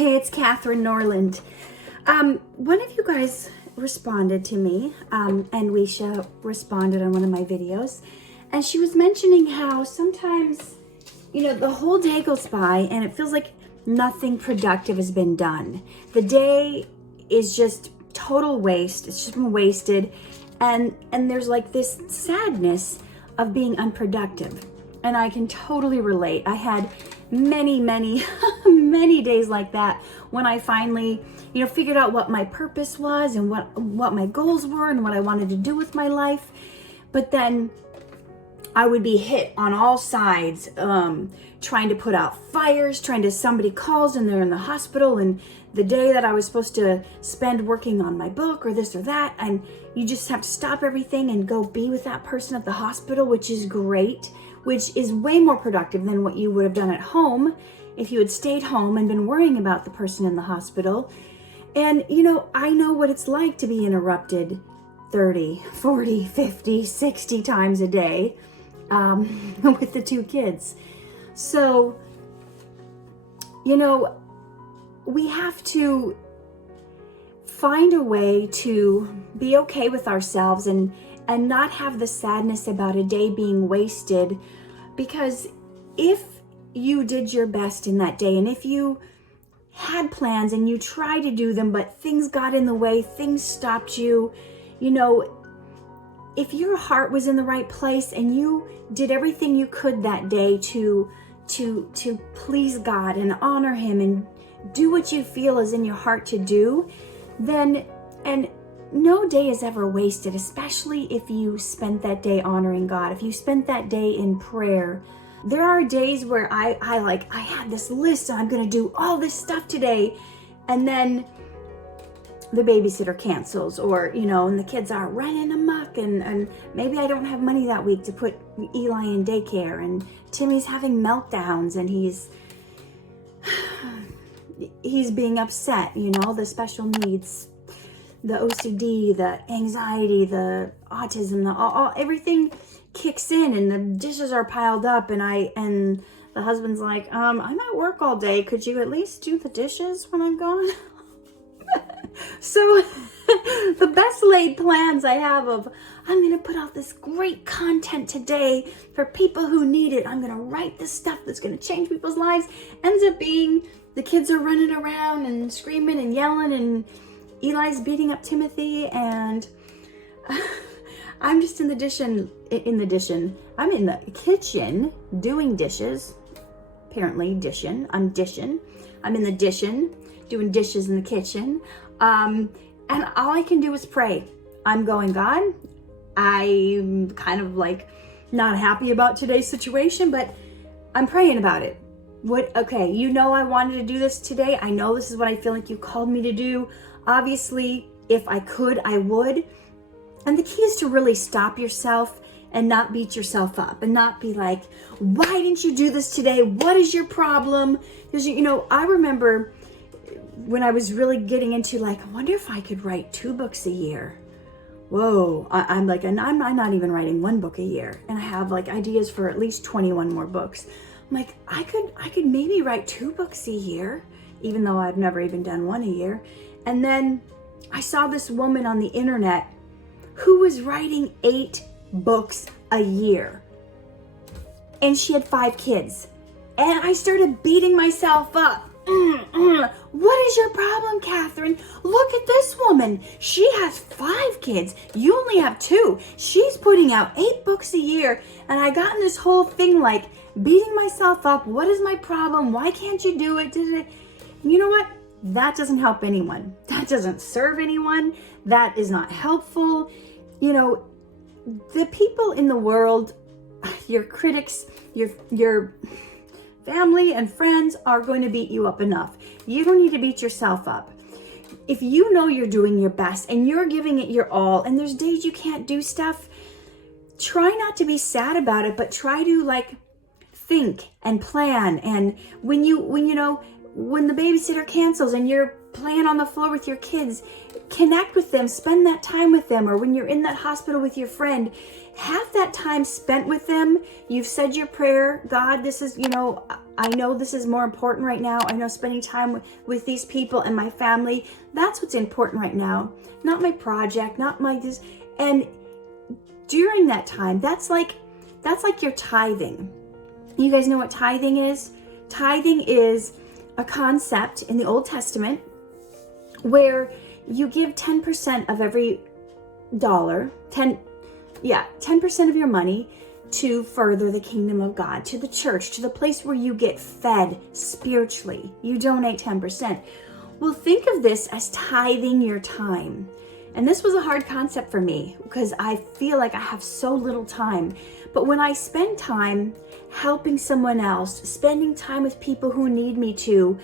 Hey, it's Katherine, Norland. One of you guys responded to me, and Weisha responded on one of my videos, and she was mentioning how sometimes, the whole day goes by and it feels like nothing productive has been done. The day is just total waste. It's just been wasted, and there's like this sadness of being unproductive. And I can totally relate. I had many, many days like that when I finally, figured out what my purpose was and what my goals were and what I wanted to do with my life. But then I would be hit on all sides, trying to put out fires, somebody calls and they're in the hospital, and the day that I was supposed to spend working on my book or this or that, and you just have to stop everything and go be with that person at the hospital, which is great, which is way more productive than what you would have done at home if you had stayed home and been worrying about the person in the hospital. And, I know what it's like to be interrupted 30, 40, 50, 60 times a day with the two kids. So, we have to find a way to be okay with ourselves and not have the sadness about a day being wasted, because if you did your best in that day and if you had plans and you tried to do them, but things got in the way, things stopped you, if your heart was in the right place and you did everything you could that day to please God and honor Him and do what you feel is in your heart to do, then, and no day is ever wasted, especially if you spent that day honoring God, if you spent that day in prayer. There are days where I had this list, and I'm going to do all this stuff today, and then the babysitter cancels, or, and the kids are running amok, and maybe I don't have money that week to put Eli in daycare, and Timmy's having meltdowns, and he's being upset, the special needs, the OCD, the anxiety, the autism, everything kicks in, and the dishes are piled up, and the husband's like, I'm at work all day. Could you at least do the dishes when I'm gone? So the best laid plans I have of, I'm going to put out this great content today for people who need it. I'm going to write this stuff that's going to change people's lives. Ends up being the kids are running around and screaming and yelling, and Eli's beating up Timothy, and I'm just I'm in the kitchen doing dishes. Apparently dishing. I'm dishing. I'm in the dishing, doing dishes in the kitchen. And all I can do is pray. I'm going, God, I'm kind of like not happy about today's situation, but I'm praying about it. Okay, I wanted to do this today. I know this is what I feel like you called me to do. Obviously, if I could, I would. And the key is to really stop yourself and not beat yourself up and not be like, why didn't you do this today? What is your problem? Because, I remember when I was really getting into I wonder if I could write 2 books a year. Whoa, I'm like, and I'm not even writing 1 book a year. And I have ideas for at least 21 more books. I'm like, I could maybe write 2 books a year, even though I've never even done 1 a year. And then I saw this woman on the internet who was writing 8 books a year. And she had 5 kids. And I started beating myself up. What is your problem, Katherine? Look at this woman. She has 5 kids. You only have 2. She's putting out 8 books a year. And I got in this whole thing beating myself up. What is my problem? Why can't you do it? And you know what? That doesn't help anyone. That doesn't serve anyone. That is not helpful. The people in the world, your critics, your family and friends are going to beat you up enough. You don't need to beat yourself up. If you know you're doing your best and you're giving it your all, and there's days you can't do stuff, try not to be sad about it, but try to think and plan. And when the babysitter cancels and you're playing on the floor with your kids, connect with them, spend that time with them. Or when you're in that hospital with your friend, have that time spent with them. You've said your prayer. God, this is, I know this is more important right now. I know spending time with these people and my family, that's what's important right now. Not my project, not my this. And during that time, that's like your tithing. You guys know what tithing is? Tithing is a concept in the Old Testament where you give 10% of every dollar, 10% of your money to further the kingdom of God, to the church, to the place where you get fed spiritually. You donate 10%. Well, think of this as tithing your time. And this was a hard concept for me because I feel like I have so little time. But when I spend time helping someone else, spending time with people who need me to,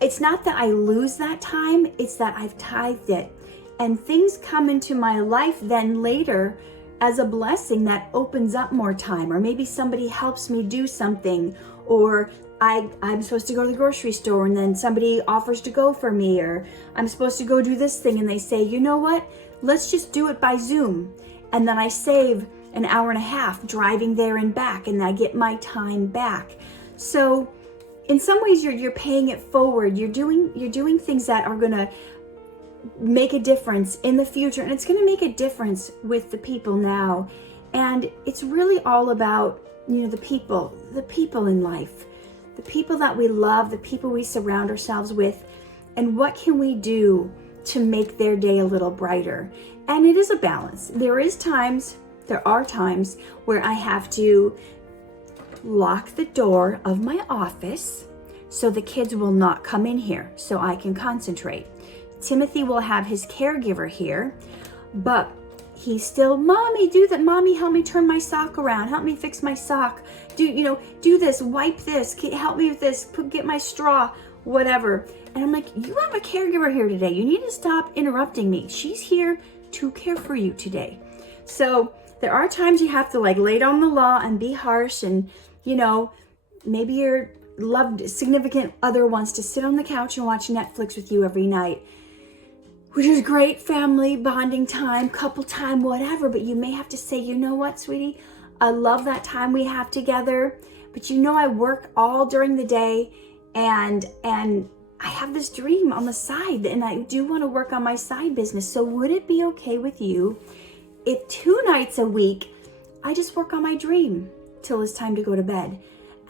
it's not that I lose that time, it's that I've tithed it. And things come into my life then later as a blessing that opens up more time. Or maybe somebody helps me do something, or I'm supposed to go to the grocery store and then somebody offers to go for me, or I'm supposed to go do this thing and they say, you know what, let's just do it by Zoom. And then I save an hour and a half driving there and back, and I get my time back. So in some ways you're paying it forward. You're doing things that are gonna make a difference in the future, and it's gonna make a difference with the people now. And it's really all about, the people in life, the people that we love, the people we surround ourselves with, and what can we do to make their day a little brighter. And it is a balance. There are times where I have to lock the door of my office so the kids will not come in here so I can concentrate. Timothy will have his caregiver here, but he's still, Mommy, do that. Mommy, help me turn my sock around. Help me fix my sock. Do this, wipe this, help me with this, get my straw, whatever. And I'm like, you have a caregiver here today. You need to stop interrupting me. She's here to care for you today. So there are times you have to lay down the law and be harsh, and maybe your loved significant other wants to sit on the couch and watch Netflix with you every night, which is great, family bonding time, couple time, whatever. But you may have to say, you know what, sweetie, I love that time we have together, but I work all during the day, and I have this dream on the side, and I do want to work on my side business. So would it be okay with you if 2 nights a week I just work on my dream till it's time to go to bed,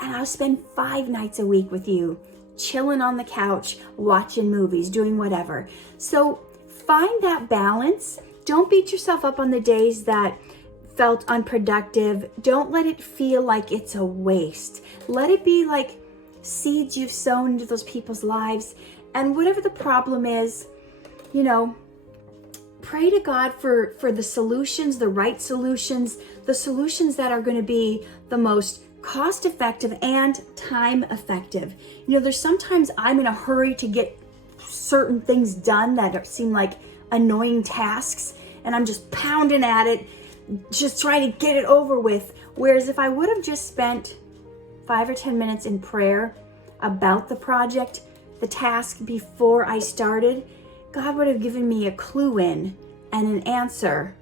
and I'll spend 5 nights a week with you, chilling on the couch, watching movies, doing whatever. So find that balance. Don't beat yourself up on the days that felt unproductive. Don't let it feel like it's a waste. Let it be like seeds you've sown into those people's lives. And whatever the problem is, pray to God for the solutions, the right solutions, the solutions that are going to be the most cost effective and time effective. There's sometimes I'm in a hurry to get certain things done that seem like annoying tasks, and I'm just pounding at it, just trying to get it over with. Whereas if I would have just spent 5 or 10 minutes in prayer about the project, the task before I started, God would have given me a clue in and an answer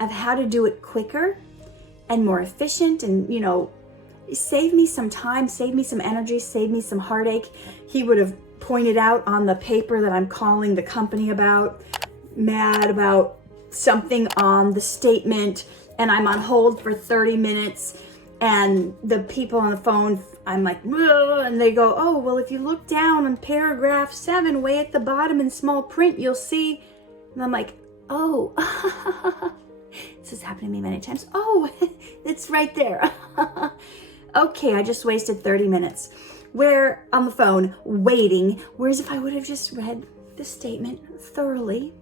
of how to do it quicker and more efficient, and save me some time, save me some energy, save me some heartache. He would have pointed out on the paper that I'm calling the company about, mad about something on the statement, and I'm on hold for 30 minutes, and the people on the phone, I'm like, whoa, and they go, oh, well, if you look down on paragraph 7, way at the bottom in small print, you'll see. And I'm like, oh, this has happened to me many times. Oh, it's right there. Okay, I just wasted 30 minutes where on the phone waiting. Whereas if I would have just read the statement thoroughly,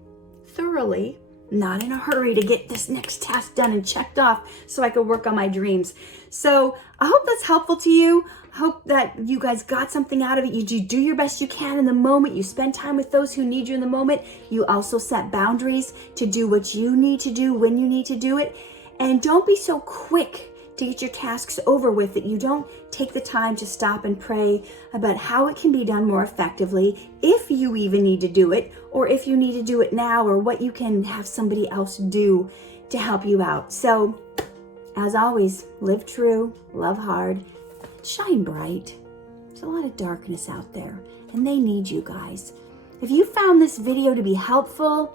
not in a hurry to get this next task done and checked off so I could work on my dreams. So I hope that's helpful to you. I hope that you guys got something out of it. You do your best you can in the moment. You spend time with those who need you in the moment. You also set boundaries to do what you need to do when you need to do it. And don't be so quick to get your tasks over with, that you don't take the time to stop and pray about how it can be done more effectively, if you even need to do it, or if you need to do it now, or what you can have somebody else do to help you out. So, as always, live true, love hard, shine bright. There's a lot of darkness out there, and they need you guys. If you found this video to be helpful,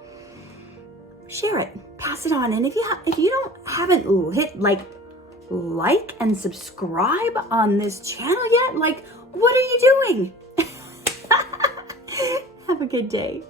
share it, pass it on. And if you haven't hit like and subscribe on this channel yet, what are you doing? Have a good day.